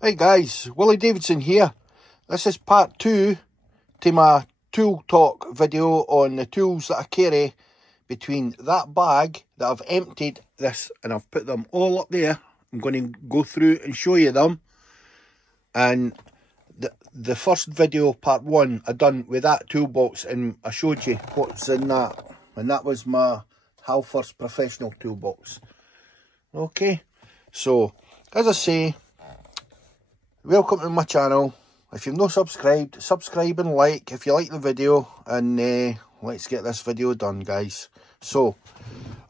Hey guys, Willie Davidson here. This is part 2 to my tool talk video on the tools that I carry between that bag that I've emptied this and I've put them all up there. I'm going to go through and show you them. And the first video, part 1, I done with that toolbox and I showed you what's in that. And that was my Halfords professional toolbox. Okay, so as I say, welcome to my channel. If you've not subscribed, subscribe and like if you like the video, and let's get this video done, guys. So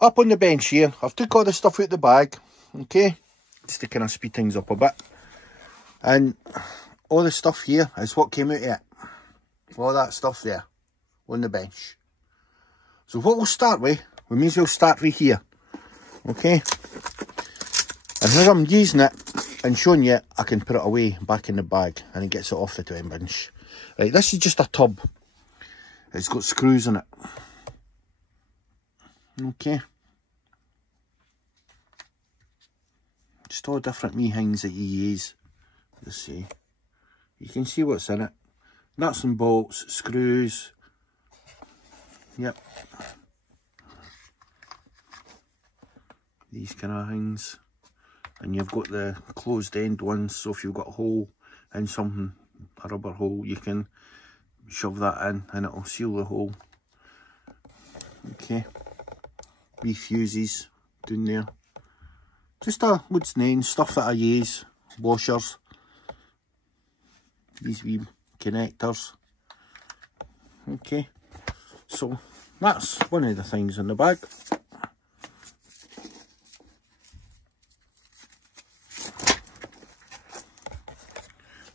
up on the bench here, I've took all the stuff out the bag, okay, just to kind of speed things up a bit, and all the stuff here is what came out of it, all that stuff there on the bench. So what we'll start with, we may as well start right here, okay, and as I'm using it and showing you, I can put it away back in the bag and it gets it off the 20-inch. Right, this is just a tub. It's got screws in it. Okay. Just all different wee things that you use. Let's see. You can see what's in it. Nuts and bolts, screws. Yep. These kind of things. And you've got the closed end ones, so if you've got a hole in something, a rubber hole, you can shove that in and it'll seal the hole. Okay, wee fuses down there. Just what's named stuff that I use, washers, these wee connectors. Okay, so that's one of the things in the bag.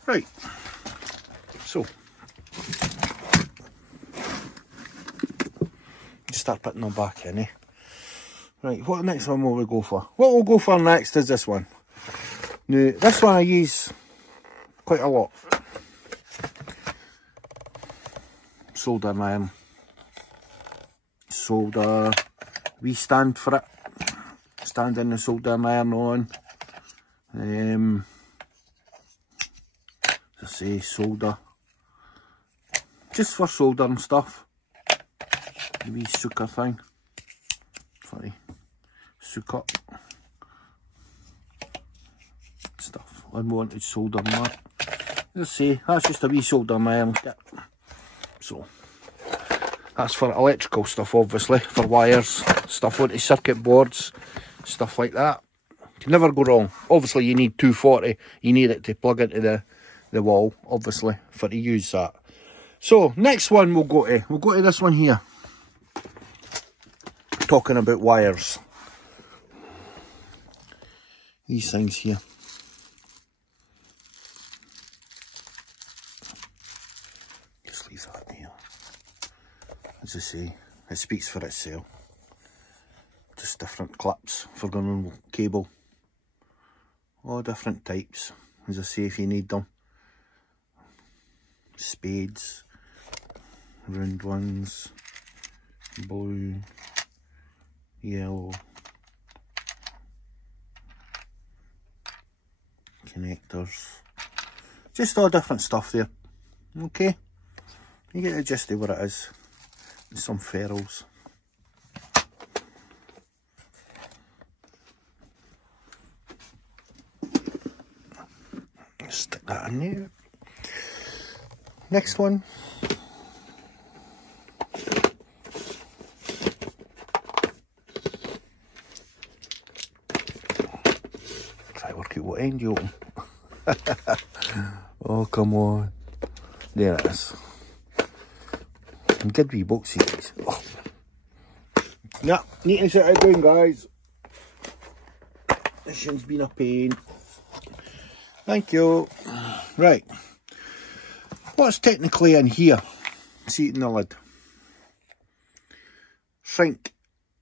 Right, so just start putting them back in, eh? Right, what next one will we go for? What we'll go for next is this one. Now, this one I use quite a lot. Soldering iron. Solder, we stand for it. Standing the soldering iron on. As I say, solder, just for soldering stuff. The wee sucker thing, sorry, soak up stuff, unwanted soldering that. As I say, that's just a wee soldering iron kit. So that's for electrical stuff, obviously, for wires, stuff onto circuit boards, stuff like that. Can never go wrong. Obviously you need 240, you need it to plug into the wall, obviously, for to use that. So next one we'll go to this one here, talking about wires. These things here, just leave that there. As I say, it speaks for itself. Just different clips for going on cable, all different types, as I say, if you need them. Spades, round ones, blue, yellow, connectors, just all different stuff there. Okay, you get the gist of what it is. And some ferrules. Stick that in there. Next one. Try work out what end you open. Oh, come on. There it is. And good wee box series. Oh. Yeah, need to set it down, guys. This one's been a pain. Thank you. Right. What's technically in here? See it in the lid. Shrink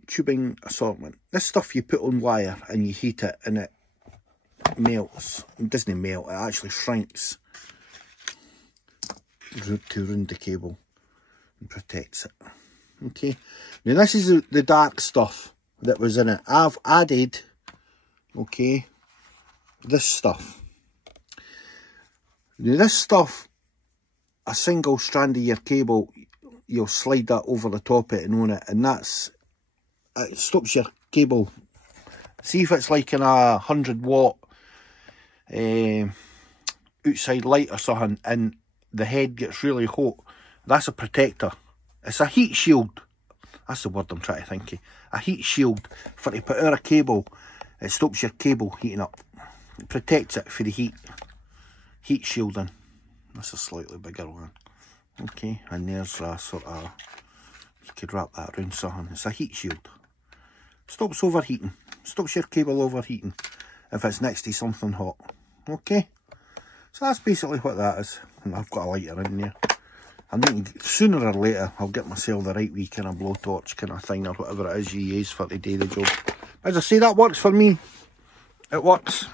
tubing assortment. This stuff you put on wire and you heat it and it melts. It doesn't melt, it actually shrinks to around the cable and protects it. Okay. Now this is the dark stuff that was in it. I've added, okay, this stuff. Now this stuff, a single strand of your cable, you'll slide that over the top of it and on it, and it stops your cable. See if it's like in a 100-watt outside light or something and the head gets really hot, that's a protector. It's a heat shield. That's the word I'm trying to think of. A heat shield for to put out a cable. It stops your cable heating up. It protects it for the heat. Heat shielding. That's a slightly bigger one. Okay, and there's a sort of, you could wrap that around something. It's a heat shield. Stops overheating. Stops your cable overheating if it's next to something hot. Okay, so that's basically what that is. And I've got a lighter in there. I need to, sooner or later, I'll get myself the right wee kind of blowtorch kind of thing or whatever it is you use for to do the job. As I say, that works for me. It works.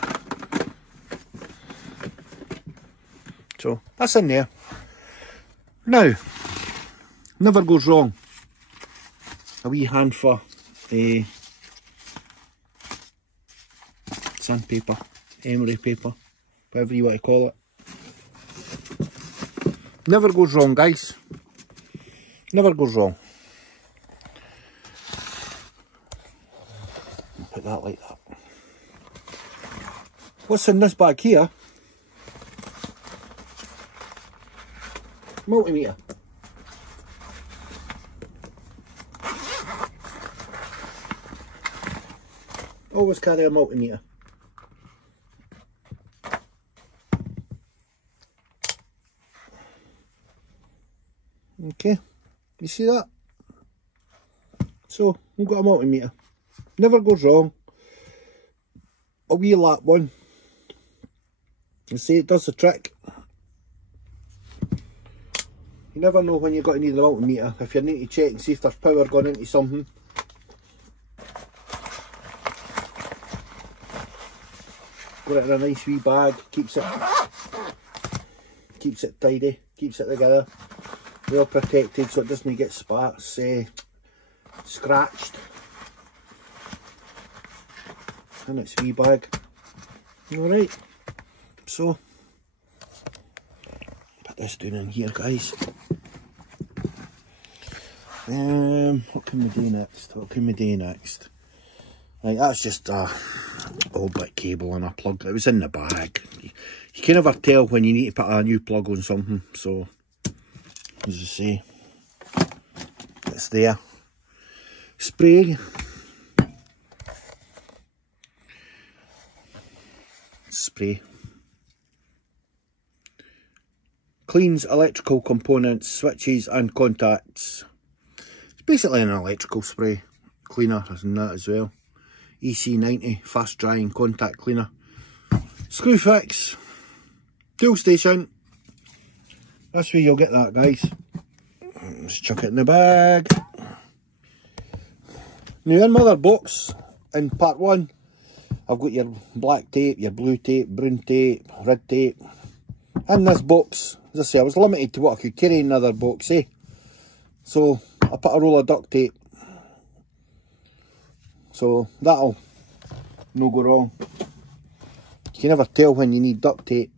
So that's in there. Now, never goes wrong. A wee handful of sandpaper, emery paper, whatever you want to call it. Never goes wrong, guys. Never goes wrong. Put that like that. What's in this bag here? Multimeter. Always carry a multimeter. Okay, you see that? So, we've got a multimeter. Never goes wrong. A wee lap one. You see, it does the trick. You never know when you're going to need the multimeter. If you need to check and see if there's power going into something. Got it in a nice wee bag. Keeps it tidy. Keeps it together. Well protected so it doesn't get scratched. And it's wee bag. Alright. So put this down in here, guys. What can we do next? What can we do next? Right, that's just a old bit cable and a plug. It was in the bag. You can never tell when you need to put a new plug on something, so as you see, it's there. Spray. Spray. Cleans electrical components, switches and contacts. It's basically an electrical spray cleaner, isn't that as well? EC90 fast drying contact cleaner. Screw fix. Tool station. That's where you'll get that, guys. Let's chuck it in the bag. Now in my other box, in part 1, I've got your black tape, your blue tape, brown tape, red tape. In this box, as I say, I was limited to what I could carry in another box, eh? So I put a roll of duct tape. So that'll no go wrong. You can never tell when you need duct tape.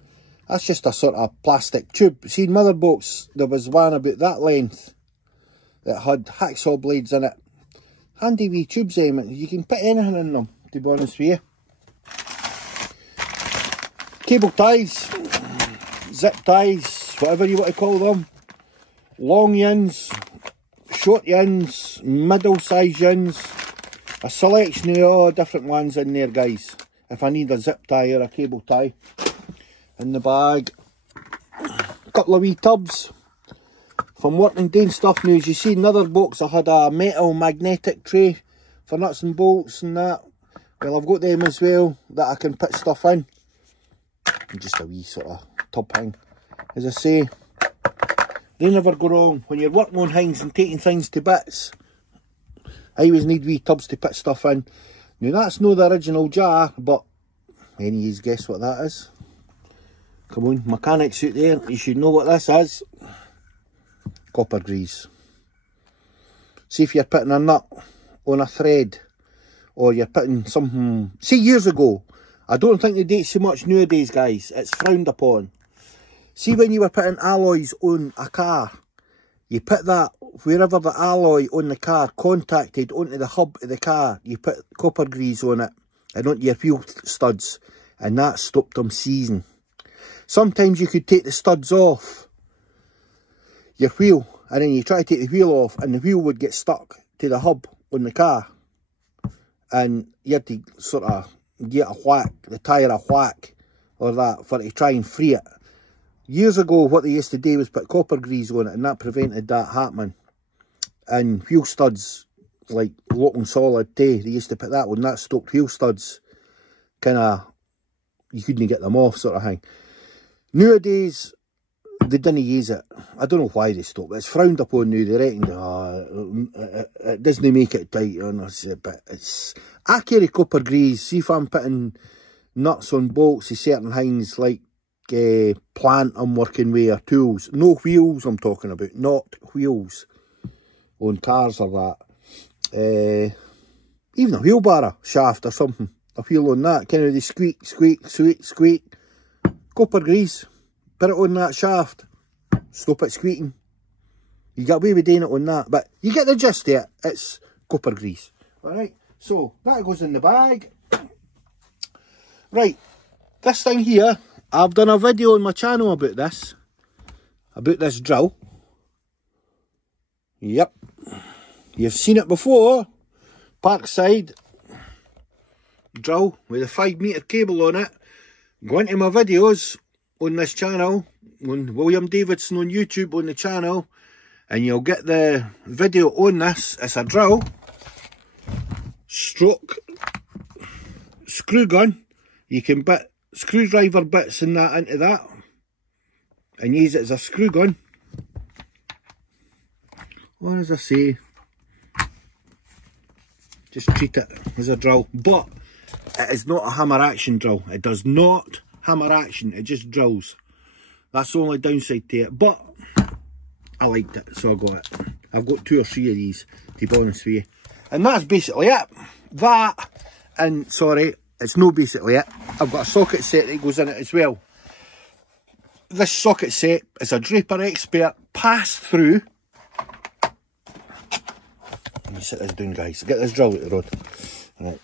That's just a sort of plastic tube. See, in my other box, there was one about that length that had hacksaw blades in it. Handy wee tubes, you can put anything in them, to be honest with you. Cable ties, zip ties, whatever you want to call them. Long yins, short yins, middle size yins. A selection of all different ones in there, guys. If I need a zip tie or a cable tie. In the bag, a couple of wee tubs from working doing stuff. Now, as you see in another box, I had a metal magnetic tray for nuts and bolts and that. Well, I've got them as well that I can put stuff in. And just a wee sort of tub thing. As I say, they never go wrong when you're working on things and taking things to bits. I always need wee tubs to put stuff in. Now, that's no the original jar, but any of you guess what that is? Come on, mechanics out there, you should know what this is. Copper grease. See if you're putting a nut on a thread, or you're putting something. See, years ago, I don't think they date so much nowadays, guys. It's frowned upon. See when you were putting alloys on a car, you put that wherever the alloy on the car contacted onto the hub of the car, you put copper grease on it and onto your wheel studs, and that stopped them seizing. Sometimes you could take the studs off your wheel, and then you try to take the wheel off and the wheel would get stuck to the hub on the car, and you had to sort of get a whack, the tyre a whack or that, for to try and free it. Years ago, what they used to do was put copper grease on it, and that prevented that happening. And wheel studs, like locking solid too, they used to put that on, that stopped wheel studs. Kind of, you couldn't get them off sort of thing. Nowadays, they didn't use it. I don't know why they stopped. It's frowned upon now. They reckon, it doesn't make it tight. But it's, I carry copper grease. See if I'm putting nuts on bolts of certain things, like plant I'm working with, or tools. No wheels I'm talking about, not wheels on cars or that. Even a wheelbarrow shaft or something, a wheel on that, kind of the squeak, squeak, squeak, squeak. Copper grease, put it on that shaft, stop it squeaking. You get away with doing it on that, but you get the gist of it. It's copper grease. Alright, so that goes in the bag. Right, this thing here, I've done a video on my channel about this drill. Yep, you've seen it before. Parkside drill with a 5-metre cable on it. Go into my videos on this channel, on William Davidson on YouTube on the channel, and you'll get the video on this. It's a drill, stroke, screw gun. You can put screwdriver bits and that into that and use it as a screw gun. Or as I say, just treat it as a drill. But it is not a hammer action drill. It does not hammer action, it just drills. That's the only downside to it, but I liked it, so I got it. I've got 2 or 3 of these, to be honest with you. And that's basically it. That, and sorry, it's not basically it. I've got a socket set that goes in it as well. This socket set is a Draper Expert pass-through. Let me sit this down, guys. Get this drill out the road. Right.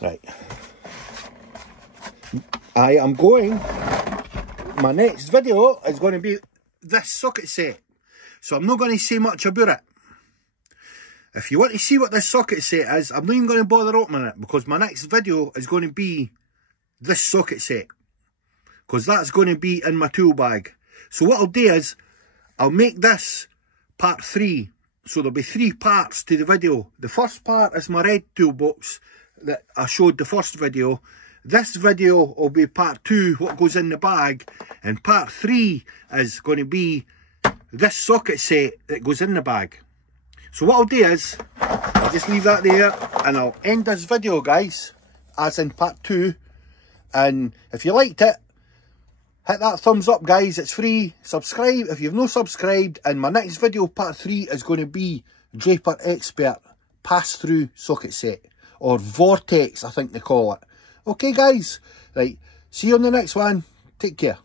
Right. I am going, my next video is going to be this socket set. So I'm not going to say much about it. If you want to see what this socket set is, I'm not even going to bother opening it, because my next video is going to be this socket set. Because that's going to be in my tool bag. So what I'll do is, I'll make this part 3. So there'll be 3 parts to the video. The first part is my red toolbox that I showed the first video. This video will be part 2, what goes in the bag. And part 3 is going to be this socket set that goes in the bag. So what I'll do is, I'll just leave that there and I'll end this video, guys, as in part 2. And if you liked it, hit that thumbs up, guys. It's free. Subscribe if you've not subscribed. And my next video, part 3, is going to be Draper Expert pass-through socket set. Or Vortex, I think they call it. Okay, guys. Right. See you on the next one. Take care.